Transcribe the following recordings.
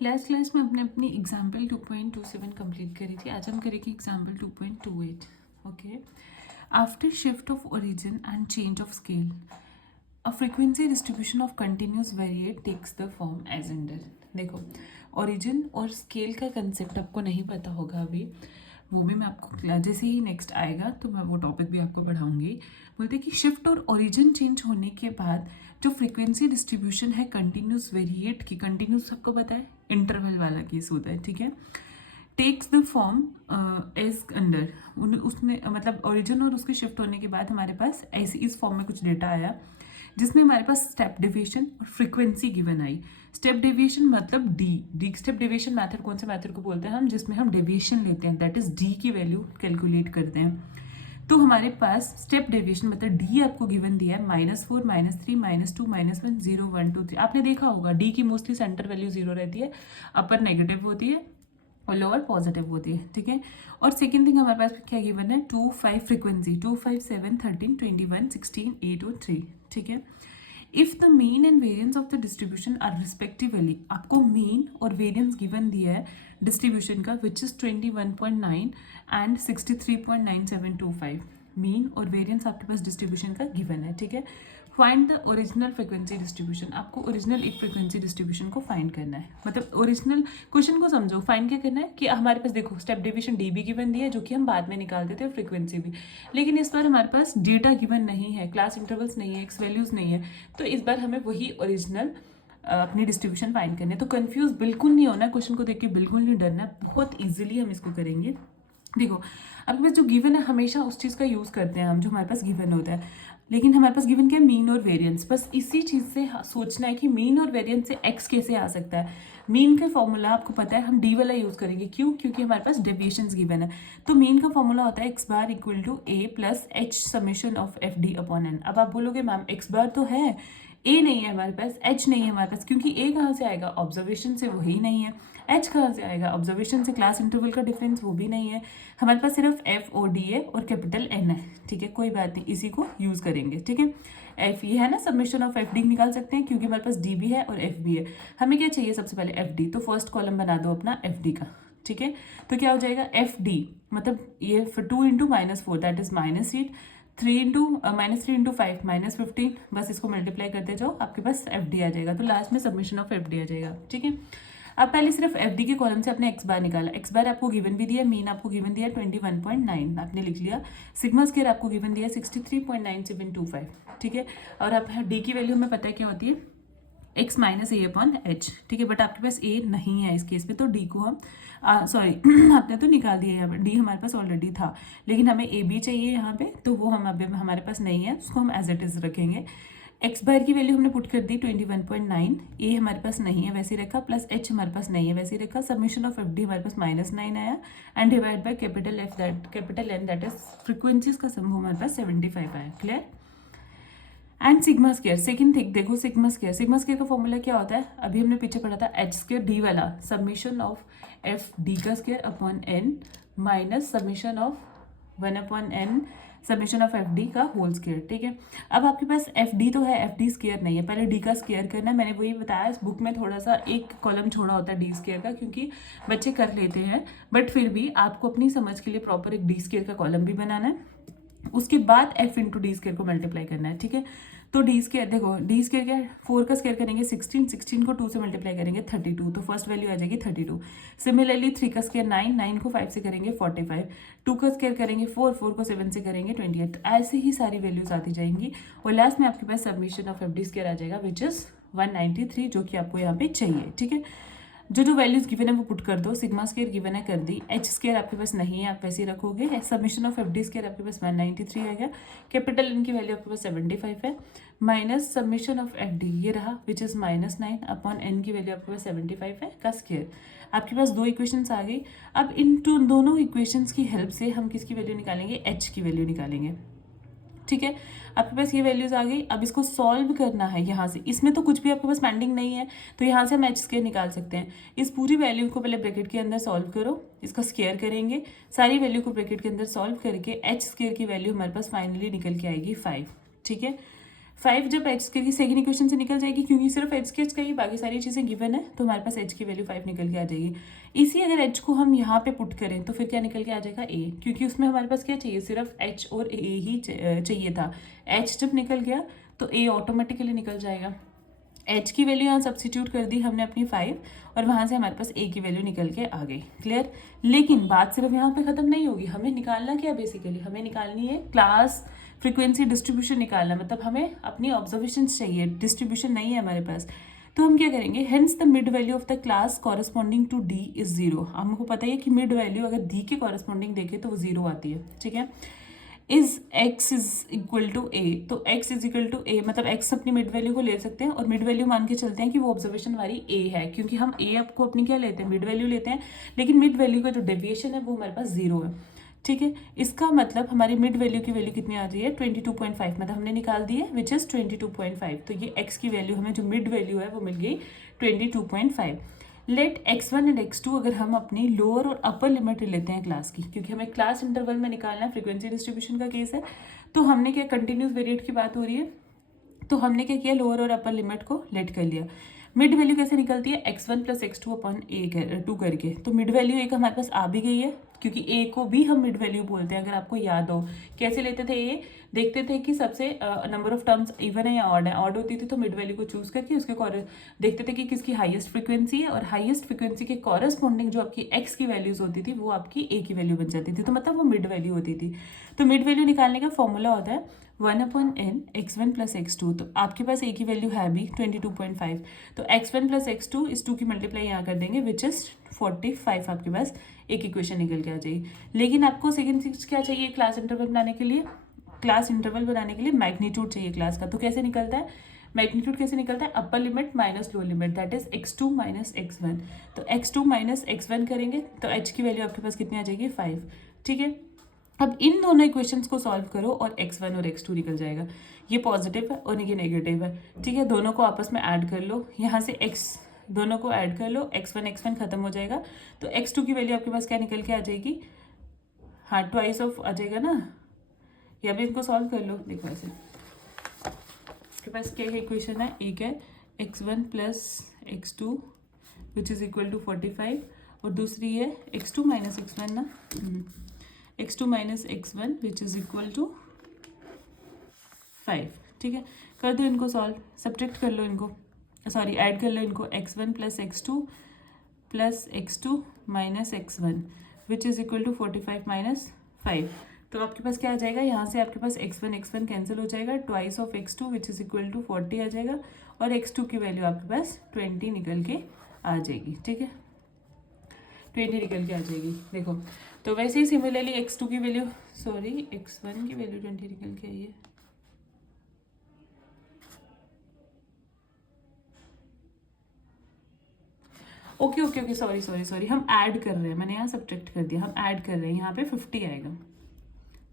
Last class में अपने अपनी एग्जाम्पल 2.27 कंप्लीट करी थी. आज हम करेंगे example 2.28. Okay. After shift of origin and change of scale a frequency distribution of continuous variate takes the form as under. देखो, ओरिजिन और स्केल का कंसेप्ट आपको नहीं पता होगा अभी, वो भी मैं आपको जैसे ही नेक्स्ट आएगा तो मैं वो टॉपिक भी आपको पढ़ाऊंगी. बोलते कि शिफ्ट और ओरिजिन चेंज होने के बाद जो फ्रीक्वेंसी डिस्ट्रीब्यूशन है कंटिन्यूस वेरिएट की, कंटिन्यूस सबको पता है इंटरवल वाला केस होता है, ठीक है. Takes the form as under. उसने मतलब ओरिजिन और उसके शिफ्ट होने के बाद हमारे पास ऐसे इस फॉर्म में कुछ डेटा आया जिसमें हमारे पास स्टेप डेविएशन और frequency given I. Step deviation मतलब डी स्टेप डेविएशन मेथड कौन से मेथड को बोलते हैं हम, जिसमें हम डेविएशन लेते हैं, दैट इज डी की वैल्यू कैलकुलेट करते हैं. तो हमारे पास स्टेप डेविएशन मतलब डी आपको गिवन दिया है -4 -3 -2 -1 0 1 2 3. आपने देखा होगा डी की मोस्टली सेंटर वैल्यू 0 रहती है, अपर नेगेटिव होती है और लोअर पॉजिटिव होती है, ठीक है. और सेकेंड थिंग हमारे पास क्या गिवन है, 2 5 फ्रीक्वेंसी 2 5 7 13 21 16 8 और 3, ठीक है. If the mean and variance of the distribution are respectively, आपको मीन और वेरियंस गिवन दिया है डिस्ट्रीब्यूशन का विच इज 21.9 एंड 63.9725. मीन और वेरियंस आपके पास डिस्ट्रीब्यूशन का गिवन है, ठीक है. Find the original frequency distribution. आपको ओरिजिनल एक फ्रीक्वेंसी डिस्ट्रीब्यूशन को फाइंड करना है, मतलब ओरिजिनल क्वेश्चन को समझो. फाइंड क्या करना है कि हमारे पास देखो स्टेप डेविएशन डी भी गिवन दिया है जो कि हम बाद में निकालते थे, फ्रीक्वेंसी भी. लेकिन इस बार हमारे पास डेटा गिवन नहीं है, क्लास इंटरवल्स नहीं है, एक्स वैल्यूज नहीं है, तो इस बार हमें वही ओरिजिनल अपनी डिस्ट्रीब्यूशन फाइंड करनी है. तो कंफ्यूज बिल्कुल नहीं होना, क्वेश्चन को देख के बिल्कुल नहीं डरना है, बहुत ईजिली हम इसको करेंगे. देखो आपके पास जो गिवन है हमेशा उस चीज़ का यूज़ करते हैं हम जो हमारे पास गिवन होता है, लेकिन हमारे पास गिवन क्या है, मीन और वेरिएंस. बस इसी चीज़ से सोचना है कि मीन और वेरिएंस से एक्स कैसे आ सकता है. मीन का फॉर्मूला आपको पता है, हम डी वाला यूज़ करेंगे. क्यों? क्योंकि हमारे पास डेविएशंस गिवन है. तो मीन का फॉर्मूला होता है X bar equal to A plus H summation of F D upon N. अब आप बोलोगे मैम एक्स बार तो है, ए नहीं है हमारे पास, एच नहीं है हमारे पास, क्योंकि ए कहाँ से आएगा, ऑब्जर्वेशन से, वही नहीं है. एच कहाँ से आएगा, ऑब्जर्वेशन से, क्लास इंटरवल का डिफरेंस, वो भी नहीं है. हमारे पास सिर्फ एफ ओ डी है और कैपिटल एन है, ठीक है. कोई बात नहीं, इसी को यूज़ करेंगे, ठीक है. एफ ये है ना, सबमिशन ऑफ एफ डी निकाल सकते हैं क्योंकि हमारे पास डी भी है और एफ भी है. हमें क्या चाहिए, सबसे पहले एफ डी. तो फर्स्ट कॉलम बना दो अपना एफ डी का, ठीक है. तो क्या हो जाएगा, एफ डी मतलब ये 2 इंटू -4 दैट इज -8, 3 इंटू -3 × 5 -15. बस इसको मल्टीप्लाई करते जाओ, आपके पास एफ डी आ जाएगा. तो लास्ट में सबमिशन ऑफ एफ डी आ जाएगा, ठीक है. अब पहले सिर्फ एफ डी के कॉलम से आपने एक्स बार निकाला. एक्स बार आपको गिवन भी दिया, मीन आपको गिवन दिया 21.9 आपने लिख लिया. सिग्मा स्क्वायर आपको गिवन दिया 63.9725, ठीक है. और अब डी की वैल्यू हमें पता है क्या होती है, एक्स माइनस ए अपॉन एच, ठीक है. बट आपके पास ए नहीं है इस केस में, तो डी को हम सॉरी आपने तो निकाल दिया यहाँ पर, डी हमारे पास ऑलरेडी था, लेकिन हमें ए भी चाहिए यहाँ पे, तो वो हम अभी हमारे पास नहीं है, उसको हम एज इट इज रखेंगे. एक्स बार की वैल्यू हमने पुट कर दी 21.9, ए हमारे पास नहीं है वैसे रखा, प्लस एच हमारे पास नहीं है वैसे रखा. सबमिशन ऑफ एफ डी हमारे पास -9 आया and divide by capital F that capital N that is frequencies का सम हमारे पास 75 आया. Clear. And sigma square, second thing देखो, सिग्मा स्क्वायर का फॉर्मूला क्या होता है, अभी हमने पीछे पढ़ा था एच स्क्वायर डी वाला, सबमिशन ऑफ एफ डी का square upon N minus summation of 1 upon N summation of F D का होल स्क्वायर, ठीक है. अब आपके पास एफ डी तो है, एफ डी स्क्वायर नहीं है, पहले डी का स्क्वायर करना है. मैंने वही बताया, इस बुक में थोड़ा सा एक कॉलम छोड़ा होता है डी स्क्वायर का, क्योंकि बच्चे कर लेते हैं, बट फिर भी आपको अपनी समझ के लिए प्रॉपर एक डी स्क्वायर का कॉलम भी बनाना है. उसके बाद एफ इंटू डी स्क्वायर को मल्टीप्लाई करना है, ठीक है. तो डी स्क्वायर देखो, डी स्क्वायर क्या है, 4 का स्क्वायर करेंगे 16 को 2 से मल्टीप्लाई करेंगे 32, तो फर्स्ट वैल्यू आ जाएगी 32. सिमिलरली 3 का स्क्वायर 9 को 5 से करेंगे 45, 2 का स्क्वायर करेंगे 4 को 7 से करेंगे 28. ऐसे ही सारी वैल्यूज आती जाएंगी और लास्ट में आपके पास submission of F D square आ जाएगा विच इज 193, जो कि आपको यहाँ पे चाहिए, ठीक है. जो वैल्यूज गिवन है वो पुट कर दो. सिग्मा स्क्वायर गिवन है, कर दी. एच स्क्वायर आपके पास नहीं है, आप वैसे ही रखोगे. Submission of F D square आपके पास 193 आ गया. कैपिटल एन की वैल्यू आपके पास 75 है, minus summation of F D ये रहा विच इज -9 अपॉन एन की वैल्यू आपके पास 75 है का स्क्वायर. आपके पास 2 इक्वेशंस आ गई. अब इन दोनों इक्वेशंस की हेल्प से हम किसकी वैल्यू निकालेंगे, एच की वैल्यू निकालेंगे, ठीक है. आपके पास ये वैल्यूज आ गई. अब इसको सॉल्व करना है यहाँ से, इसमें तो कुछ भी आपके पास पेंडिंग नहीं है, तो यहाँ से हम एच स्क्वायर निकाल सकते हैं. इस पूरी वैल्यू को पहले ब्रैकेट के अंदर सॉल्व करो, इसका स्क्वायर करेंगे, सारी वैल्यू को ब्रैकेट के अंदर सॉल्व करके एच स्क्वायर की वैल्यू हमारे पास फाइनली निकल के आएगी 5, ठीक है. 5 जब एच की सेकेंड इक्वेशन से निकल जाएगी, क्योंकि सिर्फ एच की एच का ही, बाकी सारी चीज़ें गिवन है, तो हमारे पास एच की वैल्यू 5 निकल के आ जाएगी। इसी अगर एच को हम यहाँ पे पुट करें तो फिर क्या निकल के आ जाएगा, ए, क्योंकि उसमें हमारे पास क्या चाहिए, सिर्फ एच और ए ही चाहिए था। एच जब निकल गया तो ए ऑटोमेटिकली निकल जाएगा। एच की वैल्यू यहाँ सब्सिट्यूट कर दी हमने अपनी 5, और वहाँ से हमारे पास ए की वैल्यू निकल के आ गई। क्लियर। लेकिन बात सिर्फ यहाँ पे खत्म नहीं होगी, हमें निकालना क्या, बेसिकली हमें निकालनी है क्लास फ्रीक्वेंसी डिस्ट्रीब्यूशन निकालना, मतलब हमें अपनी ऑब्जर्वेशन चाहिए, डिस्ट्रीब्यूशन नहीं है हमारे पास। तो हम क्या करेंगे, hence the mid value of the class corresponding to D is 0। हमको पता है कि मिड वैल्यू अगर डी के कॉरस्पॉन्डिंग देखें तो वो 0 आती है। ठीक है। Is x is equal to a, तो x is equal to a, मतलब एक्स अपनी मिड वैल्यू को ले सकते हैं, और मिड वैल्यू मान के चलते हैं कि वो ऑब्जर्वेशन हमारी ए है, क्योंकि हम ए आपको अपनी क्या लेते हैं, मिड वैल्यू लेते हैं, लेकिन मिड वैल्यू का जो डेविएशन है वो हमारे पास 0 है। ठीक है। इसका मतलब हमारी मिड वैल्यू की वैल्यू कितनी आ रही है, 22.5, मतलब हमने निकाल दी है, विच इज 22.5। तो ये एक्स की वैल्यू हमें जो मिड वैल्यू है वो मिल गई 22.5। लेट x1 एंड x2 अगर हम अपनी लोअर और अपर लिमिट लेते हैं क्लास की, क्योंकि हमें क्लास इंटरवल में निकालना है, फ्रीक्वेंसी डिस्ट्रीब्यूशन का केस है, तो हमने क्या, कंटिन्यूस वेरिएट की बात हो रही है, तो हमने क्या किया, लोअर और अपर लिमिट को लेट कर लिया। मिड वैल्यू कैसे निकलती है, x1 plus x2 upon two करके, तो मिड वैल्यू एक हमारे पास आ भी गई है, क्योंकि ए को भी हम मिड वैल्यू बोलते हैं। अगर आपको याद हो कैसे लेते थे, ए देखते थे कि सबसे नंबर ऑफ टर्म्स इवन है या ऑड है, ऑड होती थी तो मिड वैल्यू को चूज करके उसके देखते थे कि किसकी हाईएस्ट फ्रीक्वेंसी है, और हाईएस्ट फ्रीक्वेंसी के कॉरस्पॉन्डिंग जो आपकी एक्स की वैल्यूज होती थी वो आपकी ए की वैल्यू बन जाती थी, तो मतलब वो मिड वैल्यू होती थी। तो मिड वैल्यू निकालने का फॉर्मूला होता है 1/n x1 प्लस x2। तो आपके पास ए की वैल्यू है भी 22.5, तो x1 प्लस x2 इस 2 की मल्टीप्लाई यहाँ कर देंगे, विच इज 45। आपके पास एक इक्वेशन निकल के आ जाएगी। लेकिन आपको सेकंड चीज क्या चाहिए, क्लास इंटरवल बनाने के लिए, क्लास इंटरवल बनाने के लिए मैग्नीट्यूड चाहिए क्लास का। तो कैसे निकलता है मैग्नीट्यूड, कैसे निकलता है, upper limit minus lower limit, that is x2 minus x1। तो x2 माइनस x1 करेंगे तो h की वैल्यू आपके पास कितनी आ जाएगी, 5। ठीक है। अब इन दोनों इक्वेशंस को सॉल्व करो और x1 और x2 निकल जाएगा। ये पॉजिटिव है और ये नेगेटिव है। ठीक है। दोनों को आपस में ऐड कर लो, यहाँ से x दोनों को ऐड कर लो, x1 खत्म हो जाएगा, तो x2 की वैल्यू आपके पास क्या निकल के आ जाएगी, हाँ ट्वाइस ऑफ आ जाएगा ना। या भी इनको सॉल्व कर लो, देखो ऐसे आपके पास क्या है, इक्वेशन है, एक है x1 plus x2 which is equal to 45, और दूसरी है x2 माइनस x1 ना, x2 minus x1 which is equal to 5। ठीक है। कर दो इनको सॉल्व, सब्ट्रैक्ट कर लो इनको, सॉरी ऐड कर लो इनको, x1 plus x2 minus x1 which is equal to 45 minus 5। तो आपके पास क्या आ जाएगा, यहाँ से आपके पास x1 कैंसिल हो जाएगा, twice of x2 which is equal to 40 आ जाएगा, और x2 की वैल्यू आपके पास 20 निकल के आ जाएगी। ठीक है, 20 निकल के आ जाएगी। देखो तो वैसे ही सिमिलरली x2 की वैल्यू, सॉरी x1 की वैल्यू 20 निकल के आई है, ओके सॉरी हम ऐड कर रहे हैं, मैंने यहाँ सब्ट्रैक्ट कर दिया, हम ऐड कर रहे हैं, यहाँ पे 50 आएगा।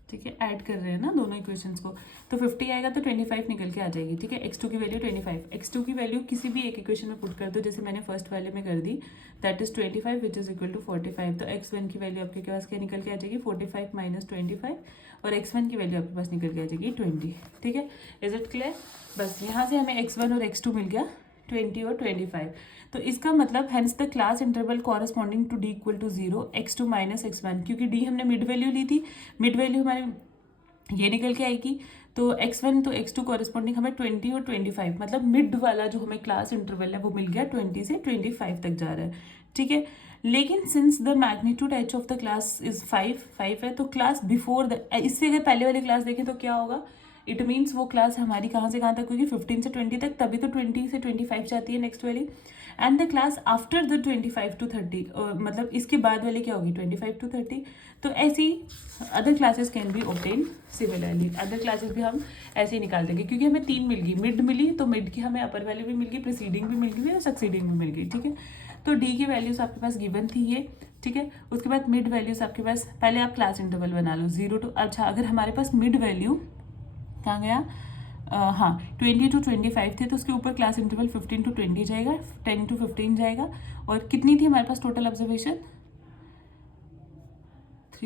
ठीक है, ऐड कर रहे हैं ना दोनों इक्वेशंस को, तो 50 आएगा तो 25 निकल के आ जाएगी। ठीक है, x2 की वैल्यू 25, x2 की वैल्यू किसी भी एक इक्वेशन में पुट कर दो, जैसे मैंने फर्स्ट वाले में कर दी, that is 25 which is equal to 45। तो x1 की वैल्यू आपके पास क्या निकल के आ जाएगी, 45 माइनस 25, और x1 की वैल्यू आपके पास निकल के आ जाएगी 20। ठीक है, इज इट क्लियर। बस यहाँ से हमें x1 और x2 मिल गया, 20 और 25। तो इसका मतलब hence the class interval corresponding to d equal to 0, x2 minus x1, क्योंकि d हमने मिड वैल्यू ली थी, मिड वैल्यू हमारी ये निकल के आएगी, तो x1 तो x2 कॉरस्पॉन्डिंग हमें 20 और 25, मतलब मिड वाला जो हमें क्लास इंटरवल है वो मिल गया 20 से 25 तक जा रहा है। ठीक है, लेकिन since the magnitude h of the class is 5 है, तो क्लास बिफोर द, इससे अगर पहले वाली क्लास देखें तो क्या होगा, इट मीन्स वो क्लास हमारी कहाँ से कहाँ तक होगी, 15 से 20 तक, तभी तो 20 से 25 जाती है नेक्स्ट वाली। And the class after the 25 to 30, मतलब इसके बाद वाली क्या होगी, 25 to 30। तो ऐसी other classes can be obtain similarly, other classes भी हम ऐसे ही निकाल देंगे, क्योंकि हमें 3 मिल गई, मिड मिली तो मिड की हमें अपर वैल्यू भी मिल गई, प्रीसीडिंग भी मिल गई और सक्सीडिंग भी मिल गई। ठीक है, तो डी की वैल्यूज आपके पास गिवन थी ये। ठीक है, उसके बाद मिड वैल्यूज आपके पास, पहले आप क्लास इंटरवल बना लो 0 to, अच्छा अगर हमारे पास मिड वैल्यू कहाँ गया, हाँ 20 to 25 थे, तो उसके ऊपर क्लास इंटरवल 15 to 20 जाएगा, 10 to 15 जाएगा, और कितनी थी हमारे पास टोटल ऑब्जर्वेशन,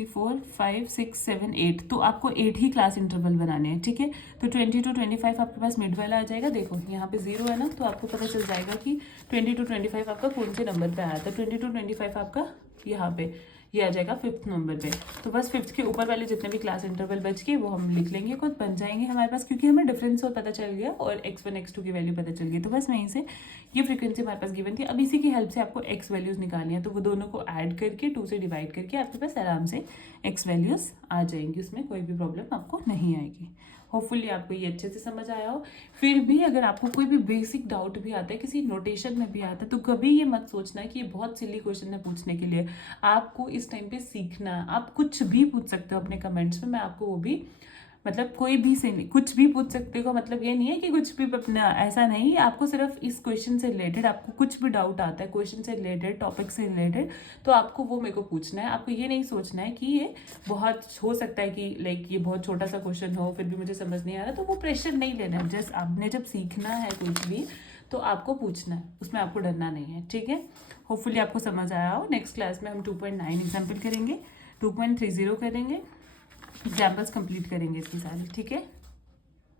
3 4 5 6 7 8, तो आपको 8 ही क्लास इंटरवल बनाने हैं, ठीक है। तो 20 to 25 आपके पास मिड वाला आ जाएगा। देखो यहाँ पे 0 है ना, तो आपको पता चल जाएगा कि 20 to 25 आपका कौन से नंबर पे आया था। 20 to 25 आपका यहाँ पे ये आ जाएगा 5th नंबर पे। तो बस 5th के ऊपर वाले जितने भी क्लास इंटरवल बच गए वो हम लिख लेंगे, खुद बन जाएंगे हमारे पास, क्योंकि हमें डिफरेंस और पता चल गया और x1 x2 की वैल्यू पता चल गई। तो बस वहीं से ये फ्रीक्वेंसी हमारे पास गिवन थी। अब इसी की हेल्प से आपको x वैल्यूज़ निकालनी है, तो वो दोनों को ऐड करके 2 से डिवाइड करके आपके पास आराम से x वैल्यूज़ आ जाएंगी, उसमें कोई भी प्रॉब्लम आपको नहीं आएगी। होपफुली आपको ये अच्छे से समझ आया हो। फिर भी अगर आपको कोई भी बेसिक डाउट भी आता है, किसी नोटेशन में भी आता है, तो कभी ये मत सोचना कि ये बहुत सिली क्वेश्चन है पूछने के लिए। आपको इस टाइम पे सीखना, आप कुछ भी पूछ सकते हो अपने कमेंट्स में, मैं आपको वो भी मतलब कोई भी से नहीं कुछ भी पूछ सकते हो। मतलब ये नहीं है कि कुछ भी अपना, ऐसा नहीं, आपको सिर्फ इस क्वेश्चन से रिलेटेड आपको कुछ भी डाउट आता है क्वेश्चन से रिलेटेड, टॉपिक से रिलेटेड, तो आपको वो मेरे को पूछना है। आपको ये नहीं सोचना है कि ये बहुत हो सकता है कि लाइक ये बहुत छोटा सा क्वेश्चन हो फिर भी मुझे समझ नहीं आ रहा, तो वो प्रेशर नहीं लेना है। जस्ट आपने जब सीखना है कुछ भी तो आपको पूछना है, उसमें आपको डरना नहीं है, ठीक है। होपफुली आपको समझ आया हो। नेक्स्ट क्लास में हम 2.9 एग्जाम्पल करेंगे, 2.30 करेंगे, एग्जाम्पल्स कंप्लीट करेंगे इसकी सारी, ठीक है।